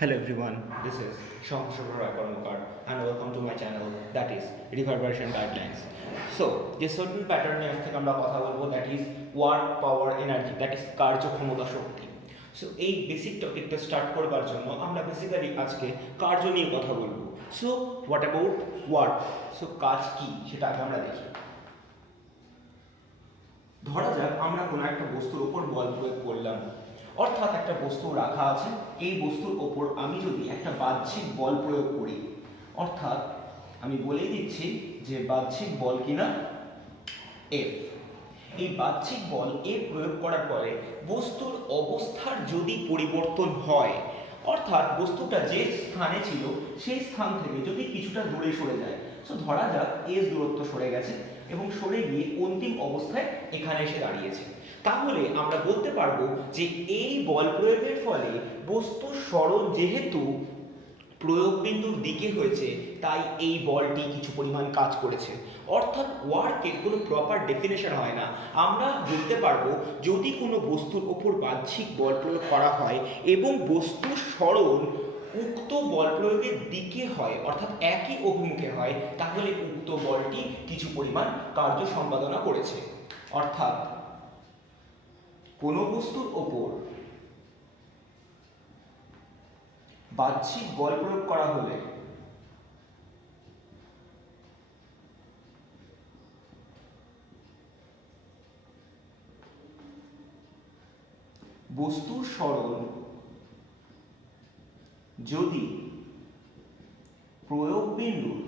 Hello everyone, this is Shankar Karmakar and welcome to my channel that is Reverberation Guidelines. So, যে certain pattern নিয়ে আজকে আমরা কথা বলবো that is work power energy that is কার্যক্ষমতা শক্তি. So এই basic টপিকটা স্টার্ট করবার জন্য আমরা বেসিক্যালি আজকে কার্য নিয়ে কথা বলবো. So what about work? So কাজ কি সেটা আগে আমরা দেখি. ধরা যাক আমরা কোনো একটা বস্তুর উপর বল প্রয়োগ করলাম, অর্থাৎ একটা বস্তু রাখা আছে, এই বস্তুর ওপর আমি যদি একটা বাহ্যিক বল প্রয়োগ করি, অর্থাৎ আমি বলেই দিচ্ছি যে বাহ্যিক বল কিনা এফ, এই বাহ্যিক বল এফ প্রয়োগ করার পরে বস্তুর অবস্থার যদি পরিবর্তন হয়, অর্থাৎ বস্তুটা যে স্থানে ছিল সেই স্থান থেকে যদি কিছুটা দূরে সরে যায়, সো ধরা যাক এস দূরত্ব সরে গেছে এবং সরে গিয়ে অন্তিম অবস্থায় এখানে এসে দাঁড়িয়েছে, তাহলে আমরা বলতে পারবো যে এই বল প্রয়োগের ফলে বস্তুর সরণ যেহেতু প্রয়োগ বিন্দুর দিকে হয়েছে, তাই এই বলটি কিছু পরিমাণ কাজ করেছে। অর্থাৎ ওয়ার্কের কোনো প্রপার ডেফিনেশন হয় না। আমরা বলতে পারবো যদি কোনো বস্তুর ওপর বাহ্যিক বল প্রয়োগ করা হয় এবং বস্তুর সরণ উক্ত বল প্রয়োগের দিকে হয়, অর্থাৎ একই অভিমুখে হয়, তাহলে উক্ত বলটি কিছু পরিমাণ কার্য সম্পাদনা করেছে। অর্থাৎ কোনো বস্তুর ওপর বাহ্যিক বল প্রয়োগ করা হলে বস্তুর সরণ যদি প্রয়োগ বিন্দুর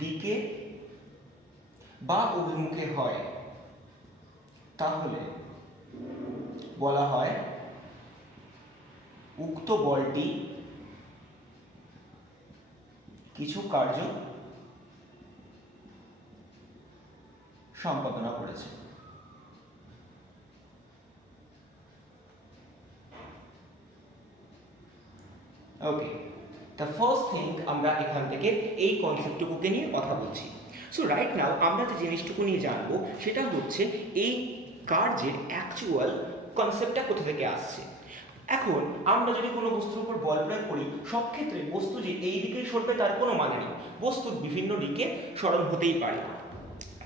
দিকে বা অভিমুখে হয়, তাহলে বলা হয় উক্ত বলটি কিছু কার্য সম্পাদনা করেছে। ওকে, দ্য ফার্স্ট থিং আমরা এখান থেকে এই কনসেপ্টটুকুকে নিয়ে কথা বলছি। সো রাইট নাও আমরা যে জিনিসটুকু নিয়ে জানবো সেটা হচ্ছে এই কার্যের অ্যাকচুয়াল কনসেপ্টটা কোথা থেকে আসছে। এখন আমরা যদি কোনো বস্তুর উপর বল প্রয়োগ করি, সব ক্ষেত্রে বস্তু যে এই দিকে সরবে তার কোনো মানে নেই, বস্তু বিভিন্ন দিকে সরণ হতেই পারে।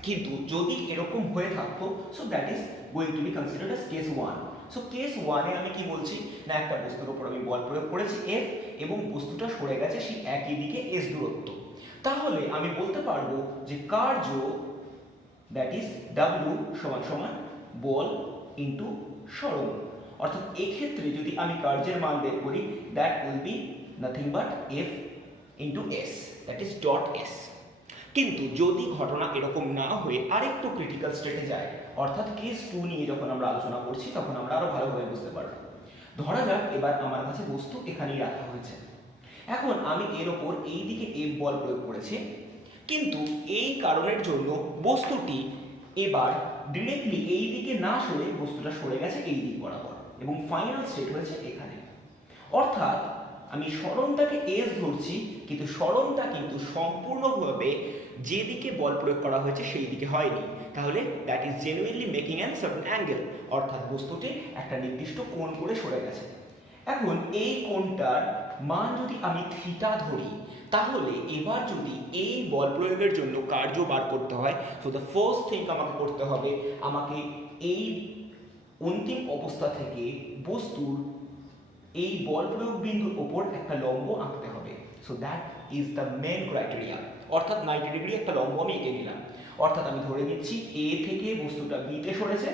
কিন্তু যদি এরকম হয়ে থাকতো, so that is going to be considered as case 1। So case 1 এ আমি কি বলছি না, একটা বস্তুর উপর আমি বল প্রয়োগ করেছি এফ এবং বস্তুটা সরে গেছে সেই একই দিকে এস দূরত্ব, তাহলে আমি বলতে পারবো যে কার্য দ্যাট ইজ ডাব্লিউ সমান সমান বল ইনটু সরণ। অর্থাৎ এই ক্ষেত্রে যদি আমি কার্যের মান বের করি, that will be nothing but F into S, that is dot S. কিন্তু যদি ঘটনা এরকম না হয়ে আরেকটু ক্রিটিক্যাল স্টেটে যায়, অর্থাৎ কেস 2 নিয়ে যখন আমরা আলোচনা করছি, তখন আমরা আরো ভালোভাবে বুঝতে পারবো। ধরা যাক এবার আমার কাছে বস্তু এখানেই রাখা হয়েছে, এখন আমি এর ওপর এই দিকে এফ বল প্রয়োগ করেছি, কিন্তু এই কারণের জন্য বস্তুটি এবার ডিরেক্টলি এই দিকে না সরে বস্তুটা সরে গেছে এই দিক বরাবর এবং ফাইনাল স্টেট হয়েছে এখানে। অর্থাৎ আমি সরণটাকে এস ধরছি, কিন্তু সরণটা কিন্তু সম্পূর্ণভাবে যেদিকে বল প্রয়োগ করা হয়েছে সেই দিকে হয়নি, তাহলে that is genuinely making an certain angle, অর্থাৎ বস্তুটি একটা নির্দিষ্ট কোণ করে সরে গেছে। এখন এই কোণটার মান যদি আমি থিটা ধরি, তাহলে এবার যদি এই বল প্রয়োগের জন্য কার্য বার করতে হয়, সো দ্য ফার্স্ট থিং আমাকে করতে হবে, আমাকে এই অন্তিম অবস্থা থেকে বস্তুর এই বল প্রয়োগ বিন্দুর ওপর একটা লম্ব আঁকতে হবে। So that is the main criteria, অর্থাৎ 90 ডিগ্রি একটা লম্ব আমি এঁকে নিলাম। অর্থাৎ আমি ধরে নিচ্ছি এ থেকে বস্তুটা বিতে সরেছে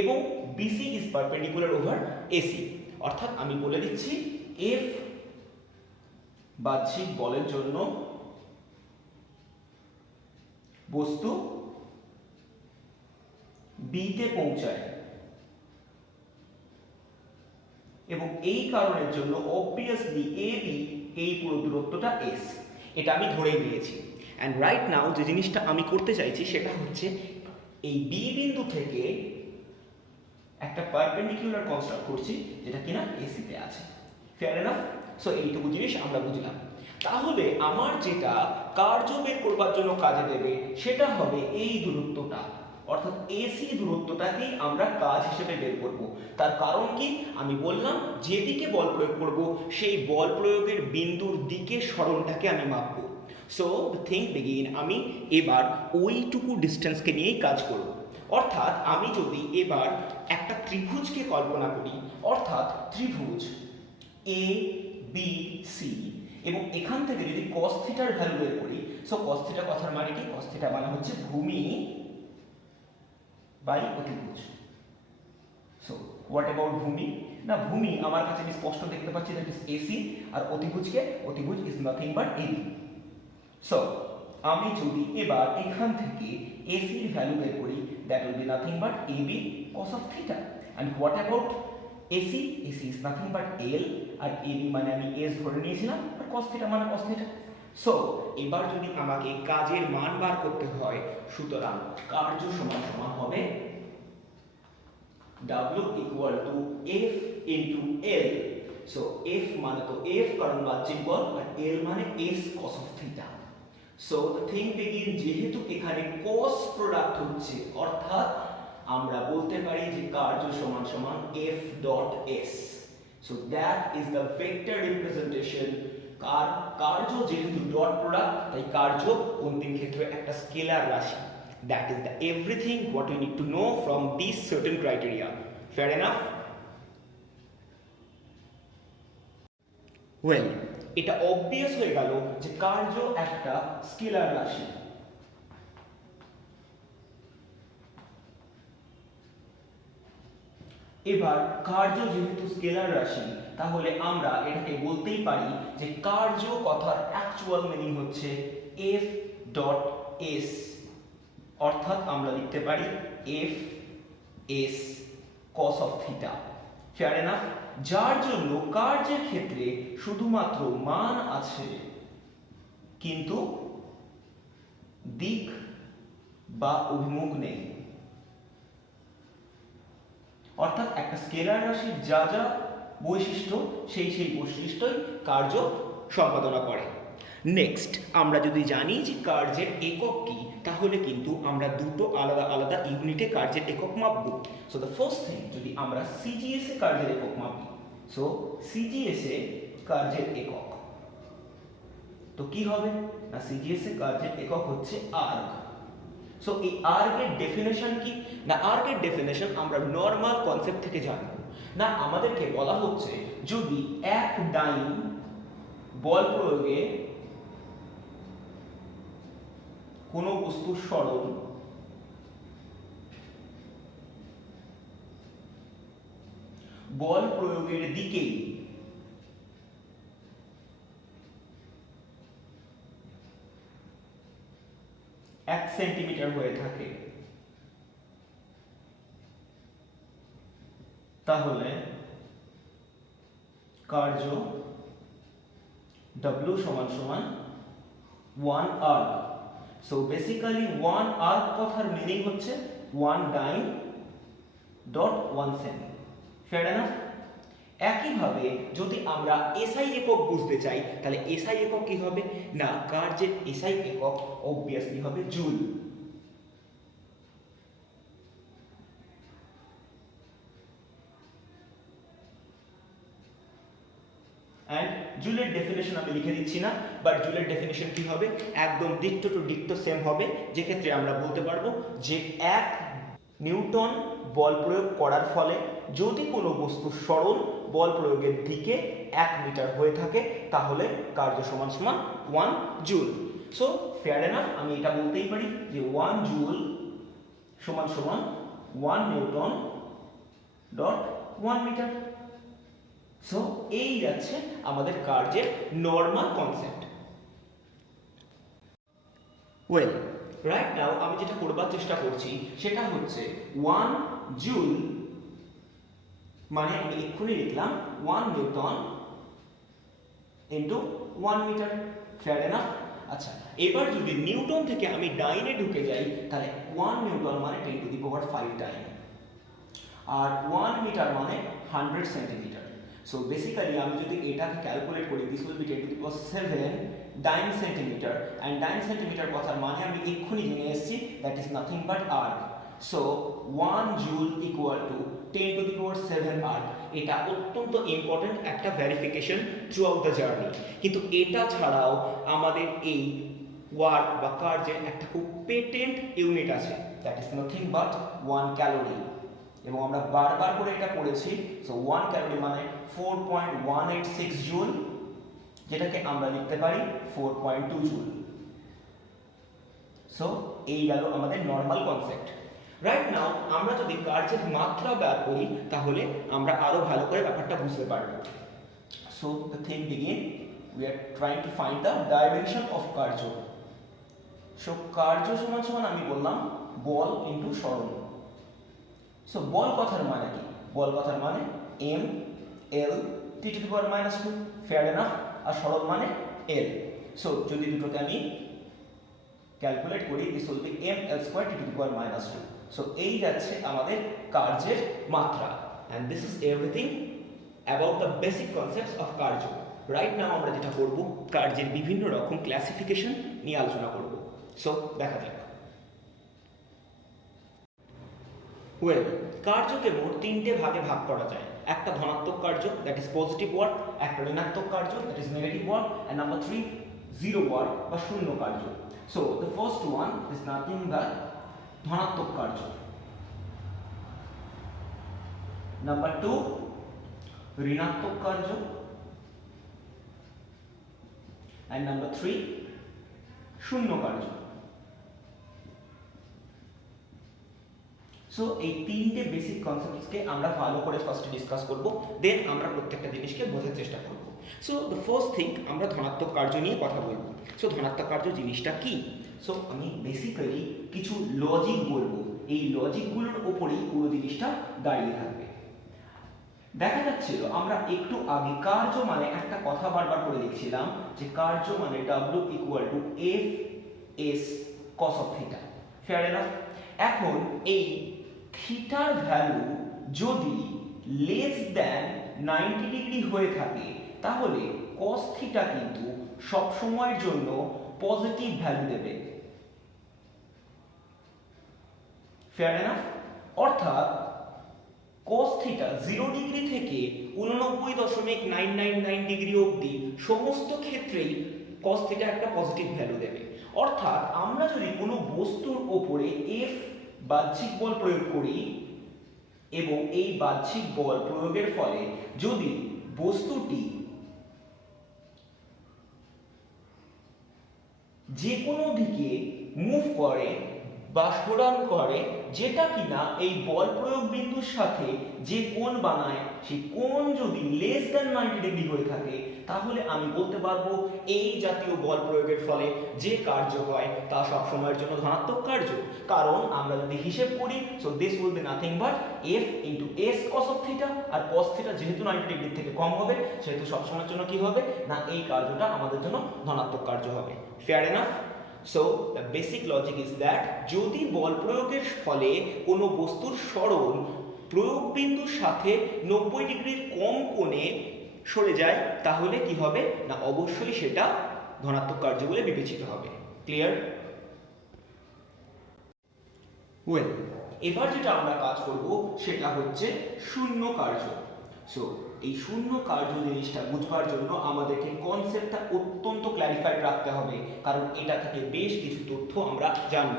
এবং BC is perpendicular over AC, অর্থাৎ আমি বলে দিচ্ছি এফ বাহ্যিক বলের জন্য বস্তু বিতে পৌঁছায় এবং এই কারণের জন্য অবভিয়াসলি এ বি এই পুরো দূরত্বটা এস, এটা আমি ধরেই নিয়েছি। অ্যান্ড রাইট নাও যে জিনিসটা আমি করতে চাইছি সেটা হচ্ছে এই বি বিন্দু থেকে একটা পারপেন্ডিকুলার কনস্ট্রাক্ট করছি যেটা কিনা এসিতে আছে। Fair enough? সো এইটুকু জিনিস আমরা বুঝলাম। তাহলে আমার যেটা কার্য বের করবার জন্য কাজে দেবে সেটা হবে এই দূরত্বটা, অর্থাৎ এসি দূরত্বটাকেই আমরা কাজ হিসেবে বের করব। তার কারণ কি, আমি বললাম যেদিকে বল প্রয়োগ করব সেই বল প্রয়োগের বিন্দুর দিকে সরণটাকে আমি মাপব। সো থিঙ্ক বিগিন, আমি এবার ওইটুকু ডিস্টেন্সকে নিয়েই কাজ করব। অর্থাৎ আমি যদি এবার একটা ত্রিভুজকে কল্পনা করি, অর্থাৎ ত্রিভুজ এ বি সি, এবং এখান থেকে যদি cos থিটার ভ্যালু বের করি, সো cos থিটা কথার মানে কি, cos থিটা মানে হচ্ছে ভূমি বাই অতিভুজ। সো হোয়াট অ্যাবাউট ভূমি, না ভূমি আমার কাছে আমি স্পষ্ট দেখতে পাচ্ছি দ্যাট ইজ এসি, আর অতিভুজ is nothing but AB. So আমি যদি এবার এখান থেকে এসি এর ভ্যালু বের করি, that will be nothing but AB cos of theta. And what about AC is nothing but L, আর এবি মানে আমি এস ধরে নিয়েছিলাম, আর cos থিটা মানে cos থিটা। সো এবার যদি আমাকে কাজের মান বার করতে হয়, সুতরাং কার্য সমান সমান হবে W equal to F into L. So F মানে তো F কারণ বাহ্যিক বল, আর L মানে S cos of theta. So the thing begin, যেহেতু এখানে cos প্রোডাক্ট হচ্ছে, অর্থাৎ আমরা বলতে পারি যে কার্য সমান সমান F dot S. So that is the vector representation. কার্য যেহেতু ডট প্রোডাক্ট, তাই কার্য অন্তিম ক্ষেত্রে একটা স্কেলার রাশি। That is the everything what we need to know from these certain criteria. Fair enough? Well, এটা obvious হয়ে গেল যে কার্য একটা স্কেলার রাশি। এবার কার্য যেহেতু স্কেলার রাশি, তাহলে আমরা এটাকে বলতেই পারি যে কার্য কথার অ্যাকচুয়াল মিনিং হচ্ছে F ডট S, অর্থাৎ আমরা লিখতে পারি F S cos of theta. Fair enough? যার জন্য কার্যের ক্ষেত্রে শুধুমাত্র মান আছে, কিন্তু দিক বা অভিমুখ নেই। অর্থাৎ একটা স্কেলার রাশির যা যা বৈশিষ্ট্য, সেই বৈশিষ্ট্যই কার্য সম্পাদনা করে। নেক্সট, আমরা যদি জানি যে কার্যের একক কি, তাহলে কিন্তু আমরা দুটো আলাদা আলাদা ইউনিটে কার্যের একক মাপব। সো দ্য ফার্স্ট থিং, যদি আমরা সিজিএস এ কার্যের একক মাপি, সো সিজিএস এ কার্যের একক তো কি হবে না, সিজিএস এ কার্যের একক হচ্ছে আর্গ। সো এই আর্গের ডেফিনেশন কি, না আর্গের ডেফিনেশন আমরা নর্মাল কনসেপ্ট থেকে জানবো। না আমাদেরকে বলা হচ্ছে যদি এক ডাইন বল প্রয়োগে কোনো বস্তুর সরণ বল প্রয়োগের দিকে এক সেন্টিমিটার হয়ে থাকে, তাহলে কার্য W সমান সমান 1 আর্ক। সো বেসিক্যালি 1 আর্ক কথার মিনিং হচ্ছে 1 ডাইন ডট 1 সেমি। Fair enough? একইভাবে যদি আমরা এসআই একক বুঝতে চাই, তাহলে এসআই একক কি হবে, না কার্যের এসআই একক অবভিয়াসলি হবে জুল। এন্ড জুলের ডেফিনেশন আমি লিখে দিচ্ছি না, বাট জুলের ডেফিনেশন কি হবে, একদম ডিক্টো টু ডিক্টো সেম হবে, যে ক্ষেত্রে আমরা বলতে পারবো যে 1 নিউটন বল প্রয়োগ করার ফলে যদি কোনো বস্তু সরল বল প্রয়োগের দিকে 1 মিটার হয়ে থাকে, তাহলে কার্য সমান সমান 1 জুল। সো ফেয়ার এনাফ, আমি এটা বলতেই পারি যে 1 জুল সমান সমান 1 নিউটন ডট 1 মিটার। সো এই যাচ্ছে আমাদের কার্যের normal concept. Well, right now আমি যেটা করবার চেষ্টা করছি সেটা হচ্ছে 1 জুল মানে আমি এক্ষুনি লিখলাম 1 newton into 1 metre. Fair enough? আচ্ছা, এবার যদি নিউটন থেকে আমি ডাইনে ঢুকে যাই, তাহলে 1 নিউটন মানে 10 টু দি পাওয়ার 5 টাইম, আর 1 মিটার মানে 100 সেন্টিমিটার। সো বেসিক্যালি আমি যদি এটাকে ক্যালকুলেট করি, this will be 10 to the power 7 dyne centimetre, and dyne centimetre কথার মানে আমি এক্ষুনি জেনে এসেছি that is nothing but erg. So 1 joule equal to 10 to the power 7 erg. এটা অত্যন্ত ইম্পর্টেন্ট একটা verification throughout the journey. কিন্তু এটা ছাড়াও আমাদের এই ওয়ার্ক বা কার্যের একটা খুব পেটেন্ট ইউনিট আছে, that is nothing but 1 calorie. এবং আমরা বারবার করে এটা পড়েছি। সো 1 ক্যালোরি মানে 4.186 জুল, যেটাকে আমরা লিখতে পারি 4.2 জুল। সো এই গেল আমাদের নর্মাল কনসেপ্ট। রাইট নাও আমরা যদি কার্যের মাত্রা বের করি তাহলে আমরা আরো ভালো করে ব্যাপারটা বুঝতে পারবো। So the thing begin, we are trying to find the dimension of কার্য। সো কার্য সমান সমান আমি বললাম বল ইনটু সরণ। সো বল কথার মানে কি? বল কথার মানে m l t to the power -2, fair enough. আর সরণ মানে l। সো যদি দুটোকে আমি ক্যালকুলেট করি, this will be m l square t to the power -2। So এই যাচ্ছে আমাদের কার্যের মাত্রা। And this is everything about the basic concepts of কার্য। রাইট নাও আমরা যেটা করব, কার্যের বিভিন্ন রকম ক্লাসিফিকেশন নিয়ে আলোচনা করব। সো দেখা যাক। ওয়েল, কার্যকে মোট তিনটে ভাগে ভাগ করা যায়। একটা ধনাত্মক কার্য, দ্যাট ইজ পজিটিভ ওয়ার্ক। একটা ঋণাত্মক কার্য, that is negative work. And number 3, zero work বা শূন্য কার্য। So the first one is nothing but ধনাত্মক কার্য। নাম্বার 2, ঋণাত্মক কার্য। এন্ড নাম্বার 3, শূন্য কার্য। সো এই তিনটে বেসিক কনসেপ্টসকে আমরা ভালো করে ফার্স্ট ডিসকাস করব, দেন আমরা প্রত্যেকটা জিনিসকে বোঝার চেষ্টা করব। সো দ্য ফার্স্ট থিং, আমরা ধনাত্মক কার্য নিয়ে কথা বলবো। সো ধনাত্মক কার্য জিনিসটা কি? সো আমি বেসিক্যালি কিছু লজিক বলবো, এই লজিকগুলোর উপরেই পুরো জিনিসটা দাঁড়িয়ে থাকবে। দেখা যাচ্ছিল আমরা একটু আগে কার্য মানে একটা কথা বারবার করে লিখছিলাম যে কার্য মানে W equal to F S cos of theta. Fair enough. এখন এই থিটার ভ্যালু যদি লেস দ্যান 90 ডিগ্রি হয়ে থাকে তাহলে cos থিটা কিন্তু সব সময়ের জন্য পজিটিভ ভ্যালু দেবে। Fair enough. অর্থাৎ cos থিটা 0 ডিগ্রি থেকে 89.999 ডিগ্রি অবধি সমস্ত ক্ষেত্রেই cos থিটা একটা পজিটিভ ভ্যালু দেবে। অর্থাৎ আমরা যদি কোনো বস্তুর উপরে F বাহ্যিক বল প্রয়োগ করি এবং এই বাহ্যিক বল প্রয়োগের ফলে যদি বস্তুটি যে কোনো দিকে মুভ করে বা সরণ করে, যেটা কিনা এই বল প্রয়োগ বিন্দুর সাথে যে কোণ বানায় সেই কোণ যদি লেস দ্যান 90 ডিগ্রি হয়ে থাকে তাহলে আমি বলতে পারবো এই জাতীয় বল প্রয়োগের ফলে যে কার্য হয় তা সব সময়ের জন্য ধনাত্মক কার্য। কারণ আমরা যদি হিসেব করি, so this will be nothing but f into s cos of theta. আর cos থিটা যেহেতু 90 ডিগ্রি থেকে কম হবে সেহেতু সব সময়ের জন্য কি হবে না, এই কার্যটা আমাদের জন্য ধনাত্মক কার্য হবে। Fair enough. So the basic logic is that যদি বল প্রয়োগের ফলে কোনো বস্তুর সরণ প্রয়োগ বিন্দুর সাথে 90 ডিগ্রির কম কোণে সরে যায় তাহলে কি হবে না, অবশ্যই সেটা ধনাত্মক কার্য বলে বিবেচিত হবে। ক্লিয়ার? ওয়েল, এবার যেটা আমরা কাজ করব সেটা হচ্ছে শূন্য কার্য। সো এই শূন্য কার্য জিনিসটা বুঝবার জন্য আমাদেরকে কনসেপ্টটা অত্যন্ত ক্ল্যারিফাইড রাখতে হবে, কারণ এটা থেকে বেশ কিছু তথ্য আমরা জানব।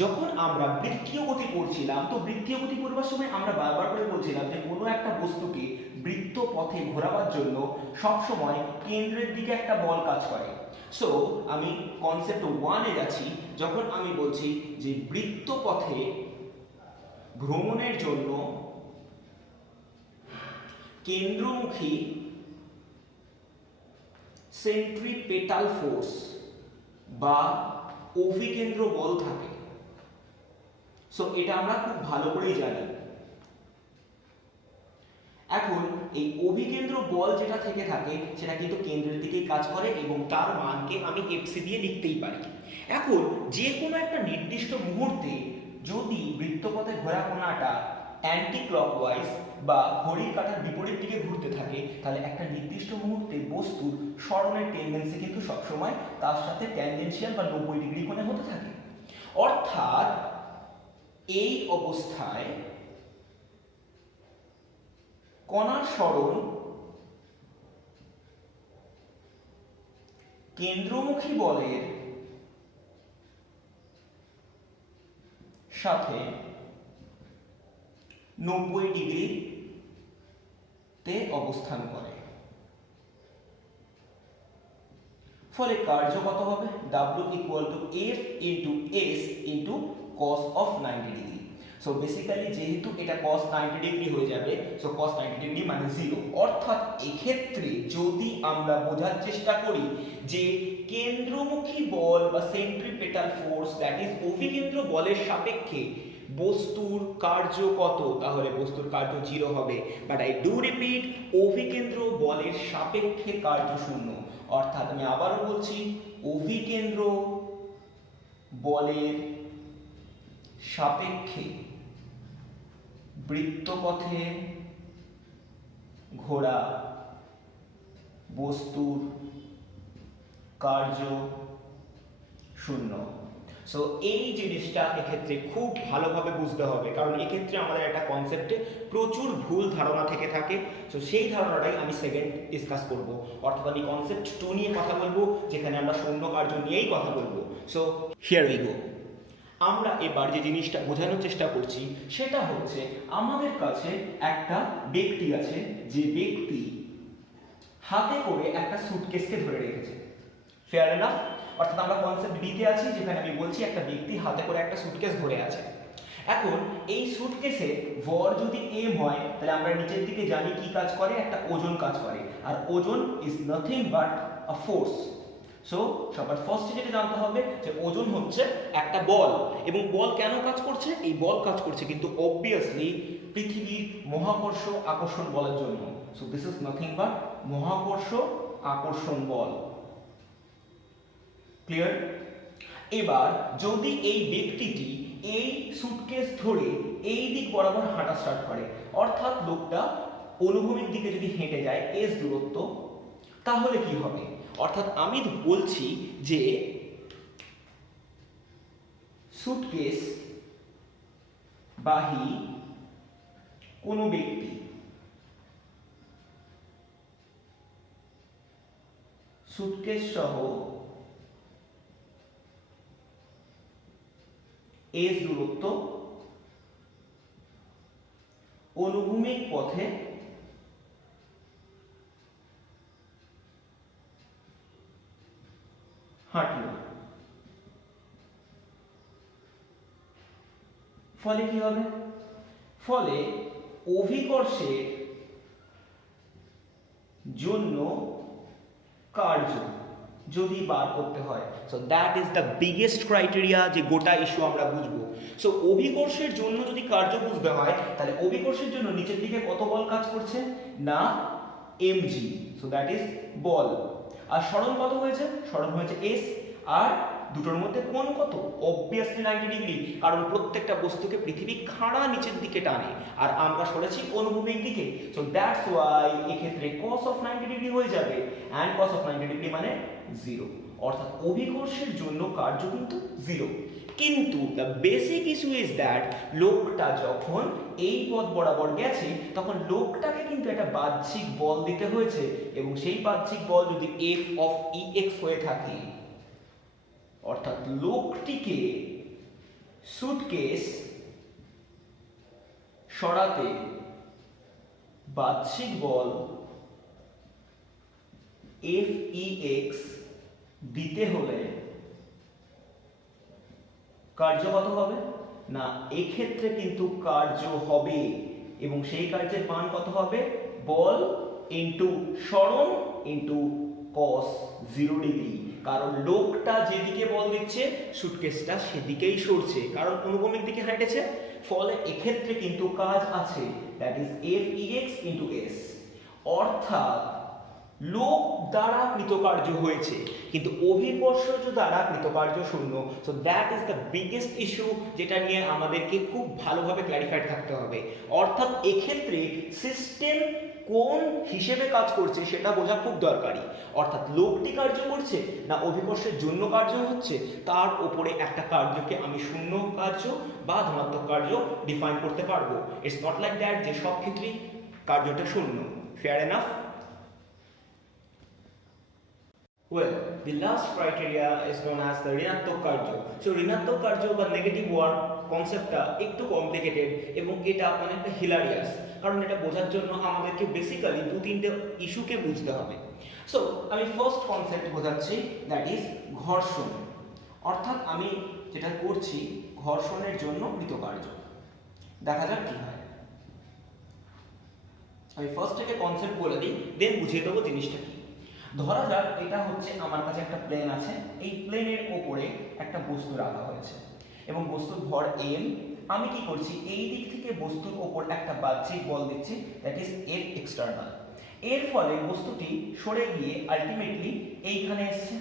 যখন আমরা বৃত্তীয় গতি পড়ছিলাম, তো বৃত্তীয় গতি পড়বার সময় আমরা বারবার করে বলছিলাম যে কোনো একটা বস্তুকে বৃত্ত পথে ঘোরাবার জন্য সব সময় কেন্দ্রের দিকে একটা বল কাজ করে। সো আমি কনসেপ্ট 1 এ যাচ্ছি। যখন আমি বলছি যে বৃত্ত পথে ভ্রমণের জন্য কেন্দ্রমুখী সেন্ট্রিপেটাল ফোর্স বা অভিকেন্দ্র বল থাকে। সো এটা আমরা খুব ভালো করেই জানি। এখন এই অভিকেন্দ্র বল যেটা থেকে থাকে সেটা কিন্তু কেন্দ্রের দিকেই কাজ করে এবং তার মানকে আমি এফসি দিয়ে লিখতেই পারি। এখন যে কোনো একটা নির্দিষ্ট মুহূর্তে যদি বৃত্তপথে ঘোরা কোণাটা অ্যান্টি ক্লকওয়াইজ বা ঘড়ির কাঁটার বিপরীত দিকে ঘুরতে থাকে তাহলে একটা নির্দিষ্ট মুহূর্তে বস্তুর সরণের টেন্ডেন্সি কিন্তু সবসময় তার সাথে ট্যানজেনশিয়াল বা 90 ডিগ্রি কোণে হতে থাকে। অর্থাৎ এই অবস্থায় কণার সরণ কেন্দ্রমুখী বলের সাথে 90 ডিগ্রিতে অবস্থান করে। ফলে কার্য কত হবে? W equal to F into S into cos of 90 degree. So basically যেহেতু এটা cos 90 ডিগ্রি হয়ে যাবে, সো cos 90 ডিগ্রি মানে 0। অর্থাৎ এক্ষেত্রে যদি আমরা বোঝার চেষ্টা করি যে কেন্দ্রমুখী বল বা সেন্ট্রিপেটাল ফোর্স দ্যাট ইজ অভিকেন্দ্র বলের সাপেক্ষে বস্তুর কার্য কত, তাহলে বস্তুর কার্য 0 হবে। বাট আই ডু রিপিট, অভিকেন্দ্র বলের সাপেক্ষে কার্য 0। অর্থাৎ আমি আবারও বলছি, অভিকেন্দ্র বলের সাপেক্ষে বৃত্তপথে ঘোরা বস্তুর কার্য 0। সো এই জিনিসটা এক্ষেত্রে খুব ভালোভাবে বুঝতে হবে, কারণ এক্ষেত্রে আমাদের একটা কনসেপ্টে প্রচুর ভুল ধারণা থেকে থাকে। সো সেই ধারণাটাই আমি সেকেন্ড ডিসকাস করব। অর্থাৎ আমি কনসেপ্ট 2 নিয়ে কথা বলবো, যেখানে আমরা শূন্য কার্য নিয়েই কথা বলবো। So here we go. আমরা এবার যে জিনিসটা বোঝানোর চেষ্টা করছি সেটা হচ্ছে, আমাদের কাছে একটা ব্যক্তি আছে, যে ব্যক্তি হাতে করে একটা সুটকেসকে ধরে রেখেছে। Fair enough? অর্থাৎ আমরা কনসেপ্ট বি তে আছি, যেখানে আমি বলছি একটা ব্যক্তি হাতে করে একটা সুটকেস ধরে আছে। এখন এই সুটকেসে ভর যদি m হয়, তাহলে আমরা নিচের দিকে জানি কি কাজ করে, একটা ওজন কাজ করে। আর ওজন is nothing but a force. So সবার ফার্স্টে যেটা জানতে হবে যে ওজন হচ্ছে একটা বল, এবং বল কেন কাজ করছে? এই বল কাজ করছে কিন্তু অবভিয়াসলি পৃথিবীর মহাকর্ষ আকর্ষণ বলের জন্য। So this is nothing but মহাকর্ষ আকর্ষণ বল। ক্লিয়ার? এবার যদি এই ব্যক্তিটি এই সুটকেস ধরে এই দিক বরাবর হাঁটা স্টার্ট করে, অর্থাৎ লোকটা অনুভূমিক দিকে যদি হেঁটে যায় s দূরত্ব, তাহলে কি হবে? অর্থাৎ আমি বলছি যে সুটকেস বাহী কোনো ব্যক্তি সুটকেস সহ s দূরত্ব অনুভূমিক পথে হাঁটলো। ফলে কি হবে? ফলে অভিকর্ষের জন্য কার্য যদি বার করতে হয়, so that is the biggest criteria যে গোটা ইস্যু আমরা বুঝবো। সো অভিকর্ষের জন্য যদি কার্য বুঝতে হয়, তাহলে অভিকর্ষের জন্য নিচের দিকে কত বল কাজ করছে না mg, সো দ্যাট ইজ বল। আর সরণ কত হয়েছে? সরণ হয়েছে s। আর দুটোর মধ্যে কোণ কত? অবভিয়াসলি 90 ডিগ্রি, কারণ প্রত্যেকটা বস্তুকে পৃথিবী খাড়া নিচের দিকে টানে, আর আমরা সরেছি অনুভূমিক দিকে। সো দ্যাটস ওয়াই এক্ষেত্রে cos অফ 90 ডিগ্রি হয়ে যাবে, অ্যান্ড cos অফ 90 ডিগ্রি মানে 0। অর্থাৎ অভিকর্ষের জন্য কার্য কিন্তু 0। কিন্তু the basic issue is that লোকটা যখন এই পথ বরাবর গেছে, তখন লোকটাকে কিন্তু একটা বাহ্যিক বল দিতে হয়েছে, এবং সেই বাহ্যিক বল যদি f অফ ex হয়ে থাকে, অর্থাৎ লোকটিকে সুটকেস সরাতে বাহ্যিক বল Fex দিতে হলে কার্য কত হবে না, এক্ষেত্রে কিন্তু কার্য হবে, এবং সেই কার্যের মান কত হবে? বল ইন্টু সরণ ইন্টু cos 0 ডিগ্রি। কারণ লোকটা যেদিকে বল দিচ্ছে, সুটকেসটা সেদিকেই সরছে, কারণ অনুভূমিক দিকে হাঁটেছে। ফলে এক্ষেত্রে কিন্তু কাজ আছে, that is Fex into s। অর্থাৎ লোক দ্বারা কৃতকার্য হয়েছে, কিন্তু অভিকর্ষ দ্বারা কৃতকার্য শূন্য। So that is the biggest issue, যেটা নিয়ে আমাদেরকে খুব ভালোভাবে ক্ল্যারিফাইড থাকতে হবে। অর্থাৎ এক্ষেত্রে সিস্টেম কোন হিসেবে কাজ করছে সেটা বোঝা খুব দরকারি। অর্থাৎ লোকটি কার্য করছে না অভিকর্ষের জন্য কার্য হচ্ছে, তার ওপরে একটা কার্যকে আমি শূন্য কার্য বা ধনাত্মক কার্য ডিফাইন করতে পারবো। ইটস নট লাইক দ্যাট যে সব ক্ষেত্রেই কার্যটা শূন্য। Fair enough? Well, the last criteria is known as the ঋণাত্মক কার্য। So ঋণাত্মক কার্য বা নেগেটিভ ওয়ার্ক কনসেপ্টটা একটু কমপ্লিকেটেড এবং এটা অনেকটা হিলারিয়াস, কারণ এটা বোঝার জন্য আমাদেরকে বেসিক্যালি দু তিনটে ইস্যুকে বুঝতে হবে। সো আমি ফার্স্ট কনসেপ্ট বোঝাচ্ছি, দ্যাট ইজ ঘর্ষণ। অর্থাৎ আমি যেটা করছি ঘর্ষণের জন্য কৃতকার্য। দেখা যাক কি হয়। আমি ফার্স্ট থেকে কনসেপ্ট বলে দিই, দেন বুঝিয়ে দেবো জিনিসটা কি। ধরা যাক এটা হচ্ছে আমার কাছে একটা প্লেন আছে, এই প্লেনের ওপরে একটা বস্তু রাখা হয়েছে এবং বস্তুর ভর m। আমি কি করছি, এই দিক থেকে বস্তুর ওপর একটা বাহ্যিক বল দিচ্ছি, দ্যাট ইজ F এক্সটার্নাল। এর ফলে বস্তুটি সরে গিয়ে আলটিমেটলি এইখানে এসছে।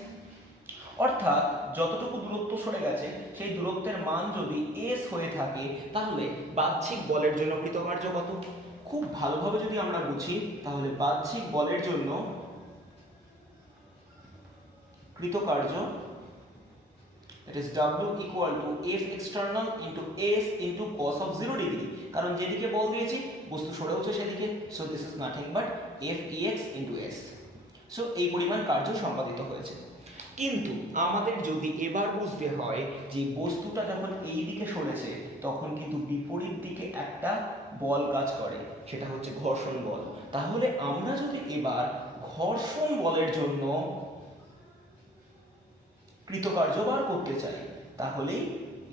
অর্থাৎ যতটুকু দূরত্ব সরে গেছে সেই দূরত্বের মান যদি s হয়ে থাকে, তাহলে বাহ্যিক বলের জন্য কৃতকার্য কত? খুব ভালোভাবে যদি আমরা বুঝি তাহলে বাহ্যিক বলের জন্য কৃতকার্য that is W equal to F external into S into cos of 0 degree, কারণ যেদিকে বল দিয়েছি বস্তু সরে হচ্ছে সেদিকে, so this is nothing but F ex into S. so এই পরিমাণ কার্য সম্পাদিত হয়েছে। কিন্তু আমাদের যদি এবার বুঝতে হয় যে বস্তুটা যখন এই দিকে সরেছে তখন কিন্তু বিপরীত দিকে একটা বল কাজ করে, সেটা হচ্ছে ঘর্ষণ বল। তাহলে আমরা যদি এবার ঘর্ষণ বলের জন্য কৃতকার্য বার করতে চাই তাহলেই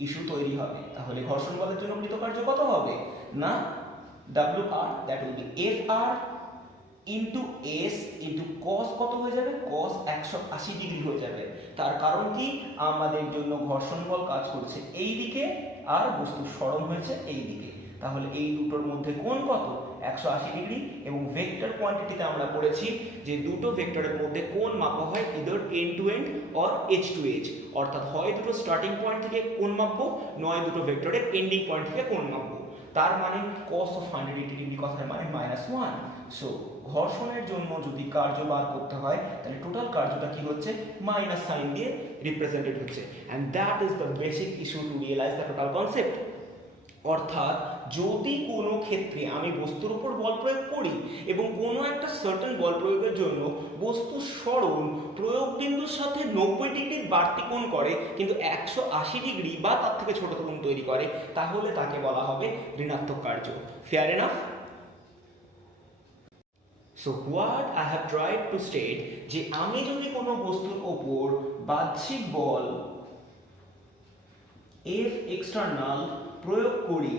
ইস্যু তৈরি হবে। তাহলে ঘর্ষণ বলের জন্য কৃতকার্য কত হবে না, WR that will be FR into S into cos কত হয়ে যাবে, cos 180 ডিগ্রি হয়ে যাবে। তার কারণ কি, আমাদের জন্য ঘর্ষণ বল কাজ করছে এই দিকে আর বস্তু সরণ হয়েছে এই দিকে। তাহলে এই দুটোর মধ্যে কোণ কত, 180 ডিগ্রি। এবং ভেক্টর কোয়ান্টিটিতে আমরা পড়েছি যে দুটো ভেক্টরের মধ্যে কোণ মাপা হয় either end to end or edge to edge, অর্থাৎ হয় দুটো স্টার্টিং পয়েন্ট থেকে কোণ মাপবো, নয় দুটো ভেক্টরের এন্ডিং পয়েন্ট থেকে কোণ মাপবো। তার মানে cos of 180 ডিগ্রি কথার মানে -1। সো ঘর্ষণের জন্য যদি কার্য বার করতে হয় তাহলে টোটাল কার্যটা কি হচ্ছে, মাইনাস সাইন দিয়ে রিপ্রেজেন্টেড হচ্ছে। And that is the basic issue to realise the total concept. অর্থাৎ যদি কোনো ক্ষেত্রে আমি বস্তুর উপর বল প্রয়োগ করি এবং কোনো একটা সার্টেন বল প্রয়োগের জন্য বস্তু সরণ প্রয়োগ বিন্দুর সাথে 90 ডিগ্রির বাড়তি কোণ করে কিন্তু 180 ডিগ্রি বা তার থেকে ছোট কোণ তৈরি করে, তাহলে তাকে বলা হবে ঋণাত্মক কার্য। Fair enough? So what I have tried to state, যে আমি যদি কোনো বস্তুর ওপর বাহ্যিক বল F এক্সটার্নাল প্রয়োগ করি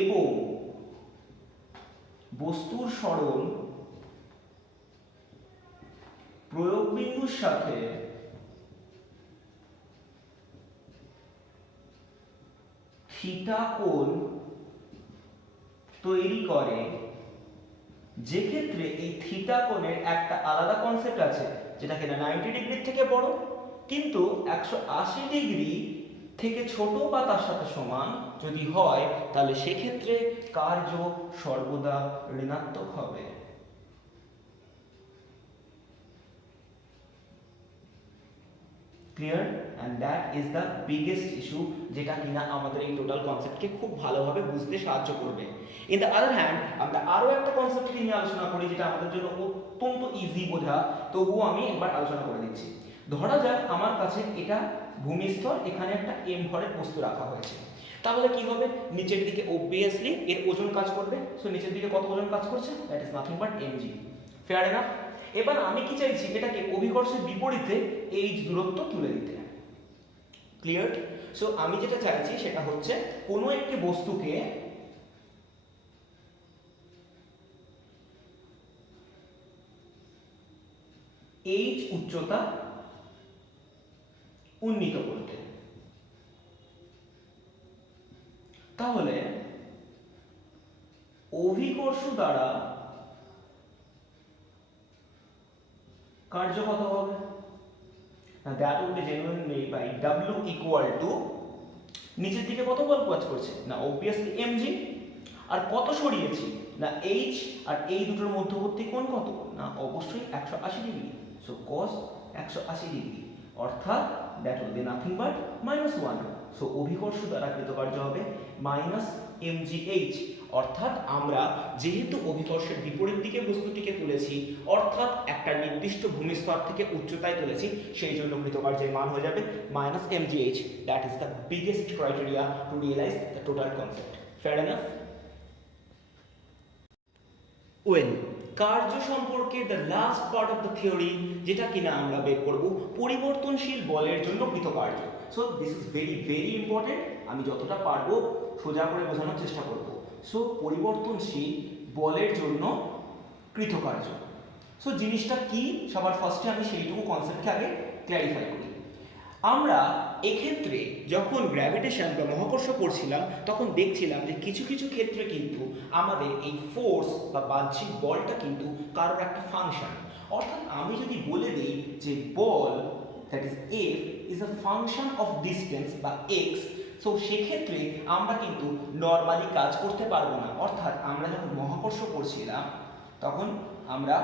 এবং বস্তুর সরণ প্রয়োগ বিন্দুর সাথে থিটা কোণ তৈরি করে, যে ক্ষেত্রে এই থিটা কোণের একটা আলাদা কনসেপ্ট আছে যেটা কিনা 90 ডিগ্রির থেকে বড় কিন্তু 180 ডিগ্রি থেকে ছোট বা তার সাথে সমান যদি হয়, তাহলে সেক্ষেত্রে কার্য সর্বদা ঋণাত্মক হবে। Clear? And that is the biggest issue, যেটা কিনা আমাদের এই টোটাল কনসেপ্টকে খুব ভালোভাবে বুঝতে সাহায্য করবে। ইন দ্য আদার হ্যান্ড আমরা আরো একটা কনসেপ্ট নিয়ে আলোচনা করি যেটা আমাদের জন্য অত্যন্ত ইজি বোঝা, তবুও আমি একবার আলোচনা করে দিচ্ছি। ধরা যাক আমার কাছে এটা ভূমিস্তর, এখানে একটা m ভরের বস্তু রাখা হয়েছে। তাহলে কি হবে, নিচের দিকে অবভিয়াসলি এর ওজন কাজ করবে। সো নিচের দিকে কত ওজন কাজ করছে, that is nothing but mg। Fair enough? এবার আমি কি চাইছি, এটাকে অভিকর্ষের বিপরীতে এই দূরত্ব তুলে দিতে। ক্লিয়ার? সো আমি যেটা চাইছি সেটা হচ্ছে কোনো একটি বস্তুকে h উচ্চতা উন্নীত করতে। তাহলে অভিকর্ষ দ্বারা কার্য কত হবে, that would be genuinely by W equal to নিচের দিকে কত বল কাজ করছে না, obviously mg, আর কত সরিয়েছি না এইচ আর এই দুটোর মধ্যবর্তী কোণ কত না অবশ্যই 180 ডিগ্রি। সো cos 180 ডিগ্রি অর্থাৎ that will be nothing but -1। So অভিকর্ষ দ্বারা কৃতকার্য হবে -mgh। অর্থাৎ আমরা যেহেতু অভিকর্ষের বিপরীত দিকে বস্তুটিকে তুলেছি অর্থাৎ একটা নির্দিষ্ট ভূমিস্তর থেকে উচ্চতায় তুলেছি সেই জন্য কৃতকার্যের মান হয়ে যাবে -mgh। That is the biggest criteria to realise the total concept. Fair enough? Well, কার্য সম্পর্কে the last part of the theory যেটা কিনা আমরা বের করব পরিবর্তনশীল বলের জন্য কৃতকার্য। So this is very very important. আমি যতটা পারবো সোজা করে বোঝানোর চেষ্টা করব। সো পরিবর্তনশীল বলের জন্য কৃতকার্য। সো জিনিসটা কি সবার ফার্স্টে আমি সেইটুকু কনসেপ্টকে আগে ক্ল্যারিফাই করি। আমরা এক্ষেত্রে যখন গ্র্যাভিটেশন বা মহাকর্ষ পড়ছিলাম তখন দেখছিলাম যে কিছু কিছু ক্ষেত্রে কিন্তু আমাদের এই ফোর্স বা বাহ্যিক বলটা কিন্তু কারোর একটা ফাংশন। অর্থাৎ আমি যদি বলে দিই যে বল that is F is a function of distance বা x, সো সেক্ষেত্রে আমরা কিন্তু নর্মালি কাজ করতে পারবো না। অর্থাৎ আমরা যখন মহাকর্ষ পড়ছিলাম তখন আমরা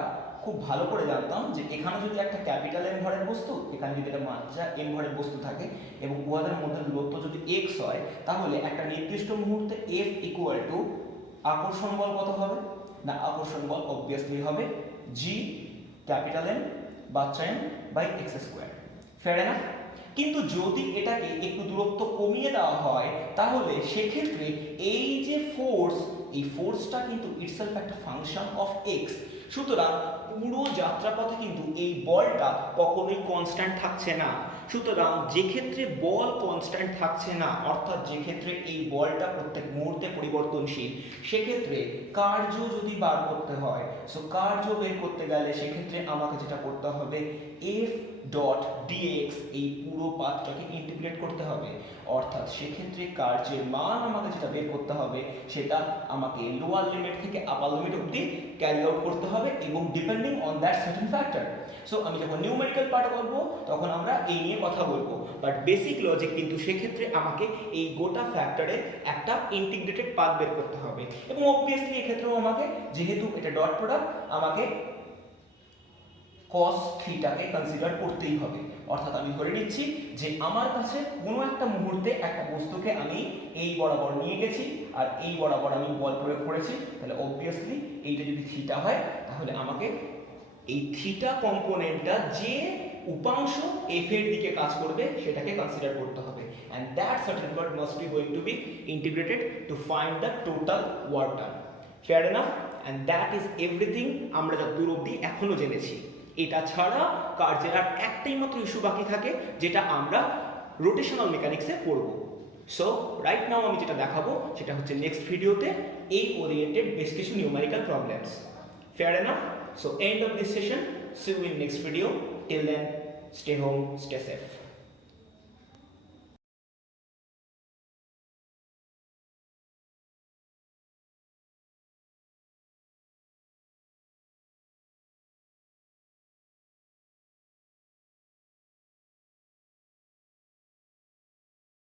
খুব ভালো করে জানতাম যে এখানে যদি একটা ক্যাপিটাল M ভরের বস্তু, এখানে যদি একটা মাত্রা M ভরের বস্তু থাকে এবং উহাদের মধ্যে দূরত্ব যদি x হয় তাহলে একটা নির্দিষ্ট মুহূর্তে F ইকুয়াল টু আকর্ষণ বল কত হবে না আকর্ষণ বল অবভিয়াসলি হবে G ক্যাপিটাল M বাচ্চা M by x square. Fair enough? কিন্তু যদি এটাকে একটু দূরত্ব কমিয়ে দেওয়া হয় তাহলে সেক্ষেত্রে এই যে ফোর্স, এই ফোর্সটা কিন্তু ইটসেলফ একটা ফাংশন অফ x। সুতরাং পুরো যাত্রাপথে কিন্তু এই বলটা কখনোই কনস্ট্যান্ট থাকছে না। সুতরাং যে ক্ষেত্রে বল কনস্ট্যান্ট থাকছে না অর্থাৎ যে ক্ষেত্রে এই বলটা প্রত্যেক মুহূর্তে পরিবর্তনশীল, সেক্ষেত্রে কার্য যদি বার করতে হয়, সো কার্য বের করতে গেলে সেক্ষেত্রে আমাকে যেটা করতে হবে f ডট dx এই পুরো পাথটাকে ইন্টিগ্রেট করতে হবে। অর্থাৎ সেক্ষেত্রে কার্যের মান আমাকে যেটা বের করতে হবে সেটা আমাকে লোয়ার লিমিট থেকে আপার লিমিট অবধি ক্যারি আউট করতে হবে এবং depending on that certain factor. So আমি যখন নিউমেরিক্যাল পার্ট করব তখন আমরা এই নিয়ে কথা বলবো, বাট বেসিক লজিক কিন্তু সেক্ষেত্রে আমাকে এই গোটা ফ্যাক্টরের একটা ইন্টিগ্রেটেড পাথ বের করতে হবে এবং অবভিয়াসলি এক্ষেত্রেও আমাকে যেহেতু এটা ডট প্রোডাক্ট আমাকে cos থিটাকে কনসিডার করতেই হবে। অর্থাৎ আমি ধরে নিচ্ছি যে আমার কাছে কোনো একটা মুহূর্তে একটা বস্তুকে আমি এই বরাবর নিয়ে গেছি আর এই বরাবর আমি বল প্রয়োগ করেছি, তাহলে অবভিয়াসলি এইটা যদি থিটা হয় তাহলে আমাকে এই থিটা কম্পোনেন্টটা যে উপাংশ f এর দিকে কাজ করবে সেটাকে কনসিডার করতে হবে and that certain part must be going to be integrated to find the total work done. Fair enough? And that is everything আমরা যা দূর অবধি এখনো জেনেছি। এটা ছাড়া কার্যের আর একটাই মাত্র ইস্যু বাকি থাকে যেটা আমরা রোটেশনাল মেকানিক্সে পড়ব। সো রাইট নাও আমি যেটা দেখাবো সেটা হচ্ছে নেক্সট ভিডিওতে এই ওরিয়েন্টেড বেশ কিছু numerical problems. Fair enough? So end of this session, see you in next video. Till then, stay home, stay safe.